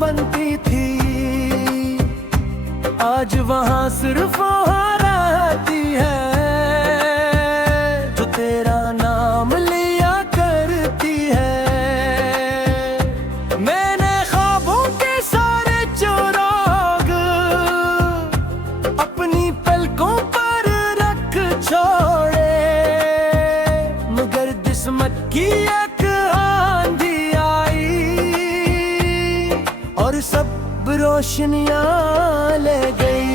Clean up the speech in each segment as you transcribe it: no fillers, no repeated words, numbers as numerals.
बनती थी, आज वहाँ सिर्फ वहाँ रहती है जो तेरा नाम लिया करती है। मैंने ख्वाबों के सारे चुराग अपनी पलकों पर रख छोड़े, मगर किस्मत की एक आंधी आई और सब रोशनियां ले गई।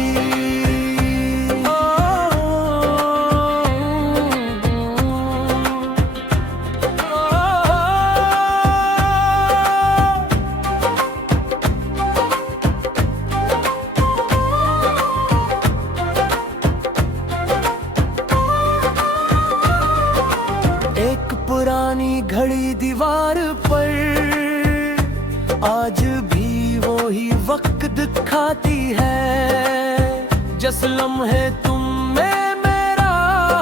एक पुरानी घड़ी दीवार पर आज भी वो ही वक्त दिखाती है। जिस लम्हे तुमने मेरा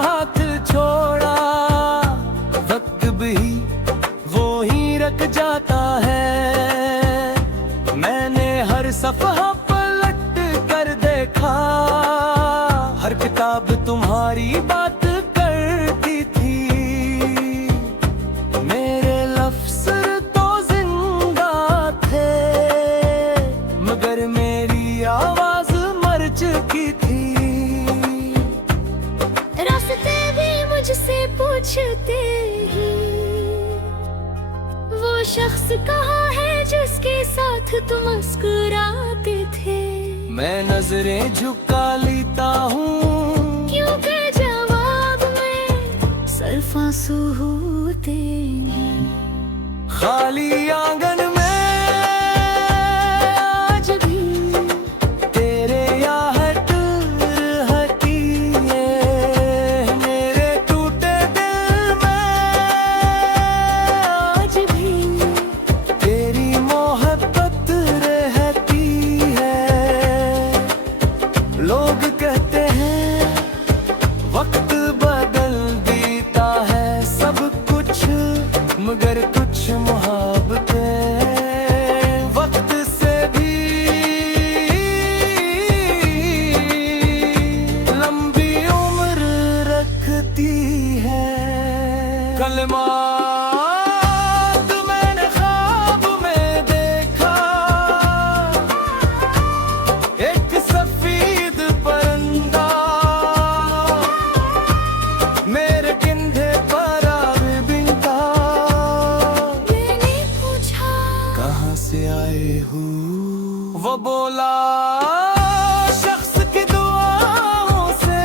हाथ छोड़ा, वक्त भी वो ही रख जाता है। मैंने हर सफ़हा पलट कर देखा, हर किताब तुम्हारी बात करती थी। मेरे लफ्ज़ तो जिंदा थे, मगर मेरी आवाज मर चुकी थी। रास्ते भी मुझसे पूछते हैं, वो शख्स कहाँ है जिसके साथ तुम मुस्कुराते थे। मैं नजरें झुका लेता हूँ, क्योंकि जवाब में सिर्फ आंसू होते हैं। खाली आंगन में आज भी तेरे आहट रहती है। मेरे टूटे दिल में आज भी तेरी मोहब्बत रहती है। लोग कहते हैं वक्त बदल देता है सब कुछ, मगर कुछ मोहब्बतें वक्त से भी लंबी उम्र रखती है। कलमा मैंने ख्वाब में देखा, एक सफेद परिंदा मेरे कंधे पर आवे बिंदा। मैंने पूछा कहाँ से आए हो, वो बोला शख्स की दुआओं से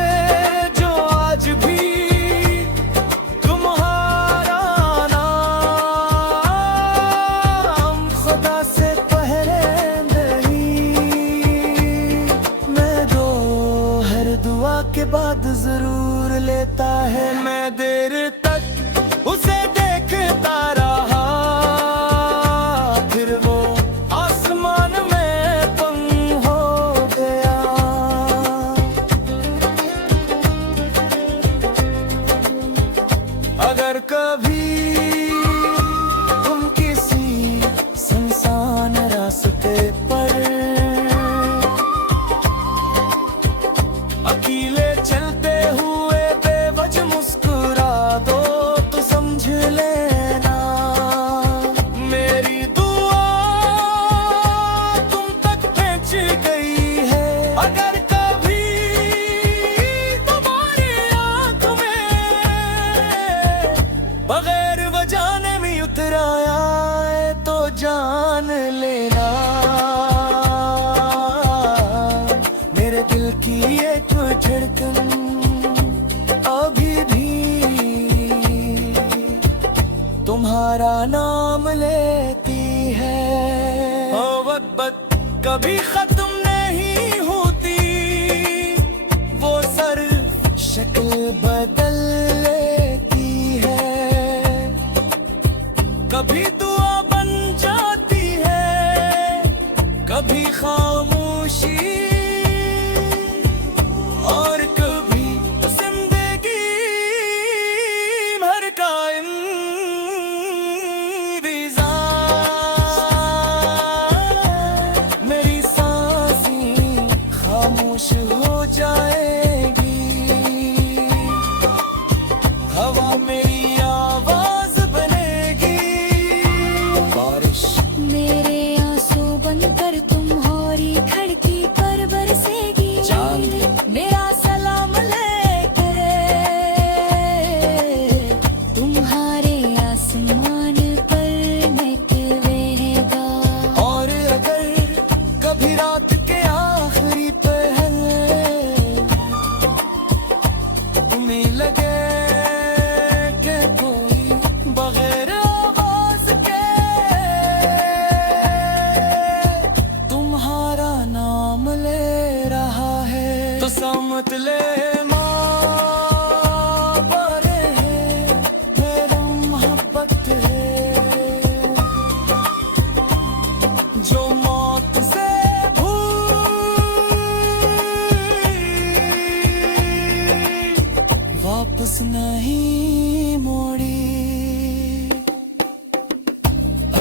जो आज भी तुम्हारा नाम खुदा से पहरे नहीं। मैं दो हर दुआ के बाद जरूर लेता है। मैं देर तक उसे देखता रहा, फिर वो आसमान में पंख हो गया। अगर कभी तुम किसी सुनसान रास्ते पर अकेले चलते हुए बेवजह मुस्कुरा दो तो समझ लेना मेरी दुआ तुम तक पहुंच गई है। अगर कभी तुम्हारी आँख में बगैर वजह में उतर आया है तो जान लेना मेरे दिल की एक धड़कन अभी भी तुम्हारा नाम लेती है। मोहब्बत कभी खत्म नहीं होती, वो सर शक्ल बदल लेती है। कभी दुआ बन जाती है, कभी खामोशी, और कभी जिंदगी भर का इंतजार।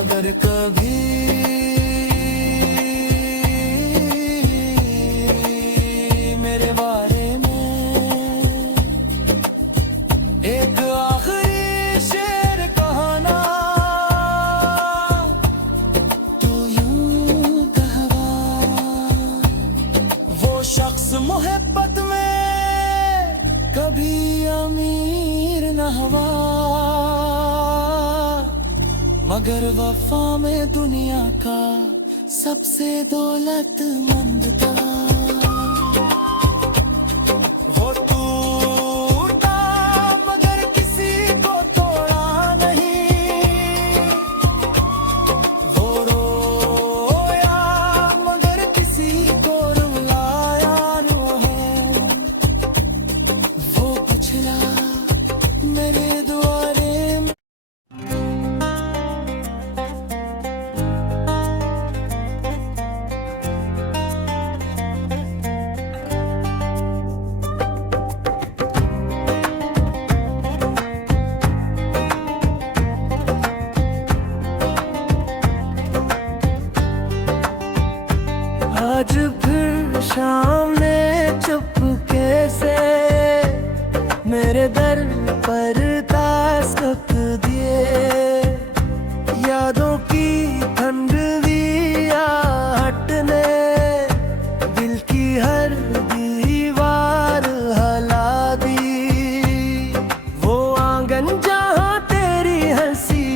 मगर कभी मेरे बारे में एक आखिरी शेर कहना तो यूं कहवा। वो शख्स मोहब्बत में कभी अमीर न हुआ, मगर वफा में दुनिया का सबसे दौलतमंद था। वो टूटा मगर किसी को तोड़ा नहीं, वो रोया मगर किसी को रुलाया नहीं। वो पिछला मेरे द्वारे में आज फिर शाम ने चुपके से मेरे दर पर दस्तक दिए। यादों की ठंडी आहट ने दिल की हर दीवार हिला दी। वो आंगन जहाँ तेरी हंसी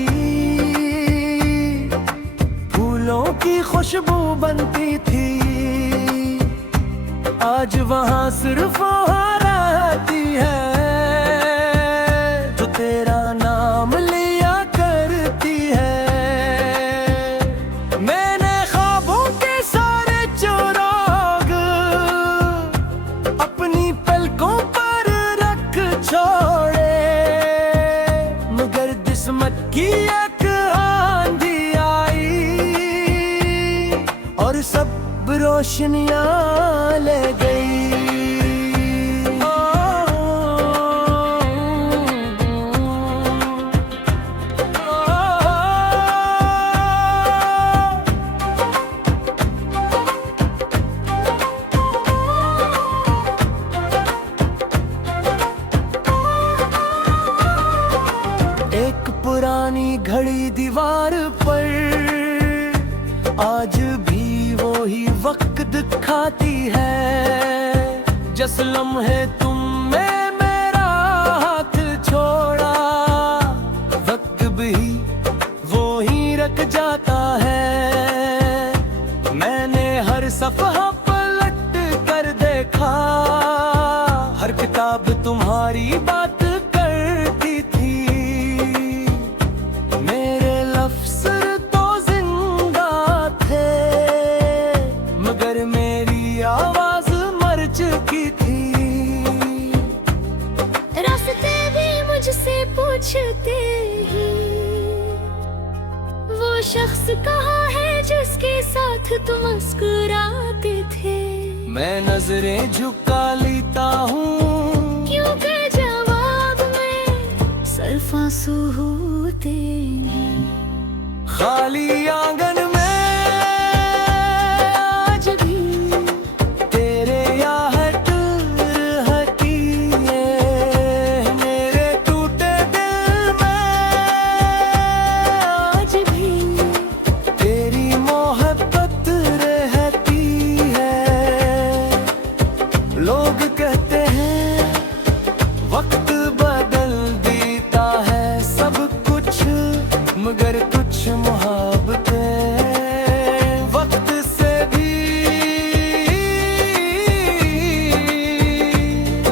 फूलों की खुशबू बनती थी, आज वहाँ सिर्फ रहती है जो तेरा नाम लिया करती है। मैंने ख्वाबों के सारे चुराग अपनी पलकों पर रख छोड़े, मगर किस्मत की एक आंधी आई और सब रोशनियां ले गई। एक पुरानी घड़ी दीवार पर आज भी वो ही वक्त दिखाती है। जिस लम्हे तुमने मेरा हाथ छोड़ा, वक्त भी वो ही रख जाता है। मैंने हर सफ़हा पलट कर देखा, हर किताब तुम्हारी बात करती थी। मेरे लफ्ज़ तो जिंदा थे, मगर मेरी आवाज मर चुकी थी। रास्ते भी मुझसे पूछते ही, वो शख्स कहाँ है जिसके साथ तुम मुस्कुराते थे। मैं नजरें झुका लेता हूँ क्योंकि जवाब में सिर्फ आंसू होते हैं। खाली आंगन में आज भी तेरे आहट रहती है। मेरे टूटे दिल में आज भी तेरी मोहब्बत रहती है। लोग कहते हैं वक्त बदल देता है सब कुछ, मगर कुछ मोहब्बतें वक्त से भी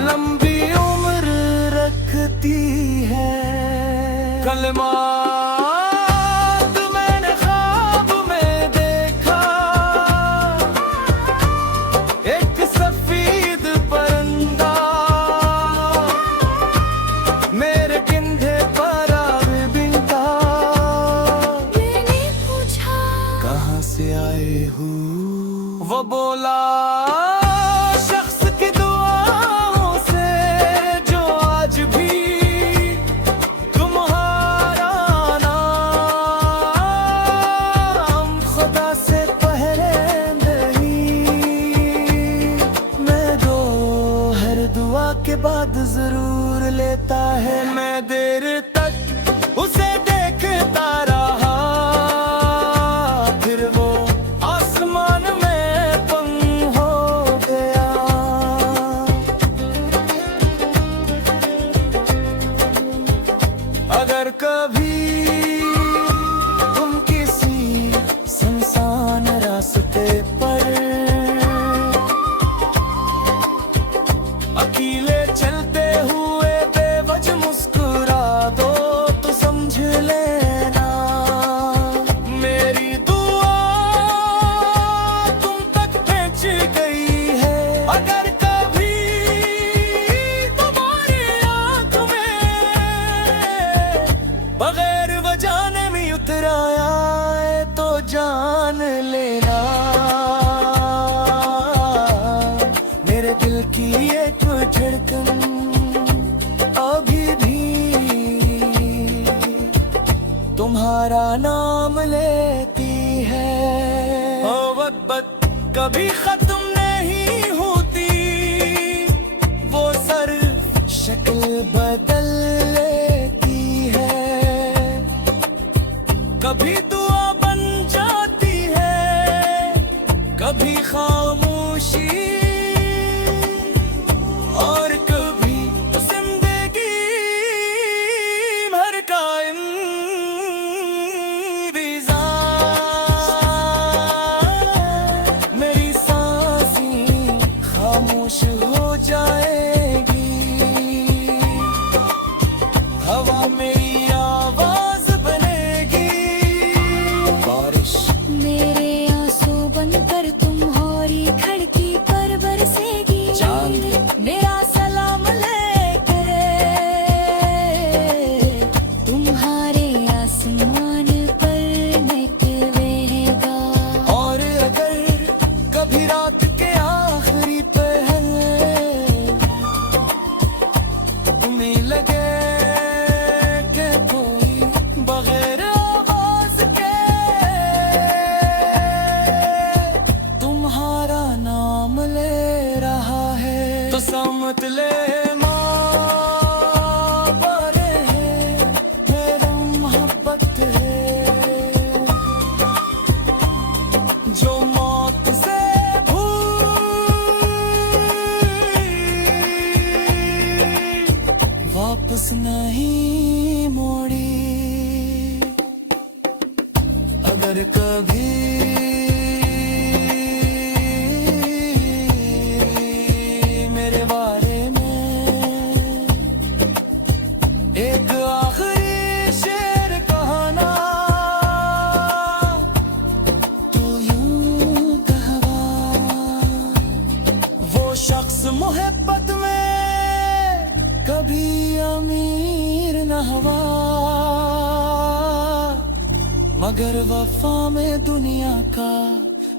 लंबी उम्र रखती है। कलमात मैंने ख्वाब में देखा, एक सफेद परिंदा मेरे कंधे पर आवे बिंदा। मैंने पूछा कहाँ से आए हो? वो बोला शख्स की दुआओं से जो आज भी तुम्हारा नाम अगर कभी तुम किसी सुनसान रास्ते पर अकेले चलते हुए बेवजह मुस्कुरा दो तो समझ लेना मेरी दुआ तुम तक पहुंच गई है। अगर कभी तुम्हारी आंख में बगैर वजह में उतर आया है तो जान लेना मेरे दिल की एक धड़कन अभी भी तुम्हारा नाम लेती है। मोहब्बत कभी खत्म नहीं होती, वो सर शक्ल बदल लेती है। कभी दुआ बन जाती है, कभी खामोशी और कभी जिंदगी भर का इंतज़ार। मेरी सांसें खामोश हो जाएगी, हवा मेरी आवाज बनेगी। बारिश मेरे आंसू बनकर तुम्हारी खिड़की पर बरसेगी। चांद मेरा सलाम लेके तुम्हारे आसमान पर निकलेगा। और अगर कभी रात के आखिरी पहर तुम्हें लगे कि कोई बगैर आवाज के तुम्हारा नाम ले रहा है तो समझ ले माँ पर है मेरा मोहब्बत है जो मौत से वापस नहीं मोड़ी। अगर कभी मेरे बारे में एक आखिरी शेर कहना तो यूं कहवा वो शख्स मोहब्बत में कभी अमीर न हुआ मगर वफा में दुनिया का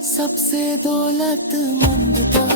सबसे दौलतमंद था।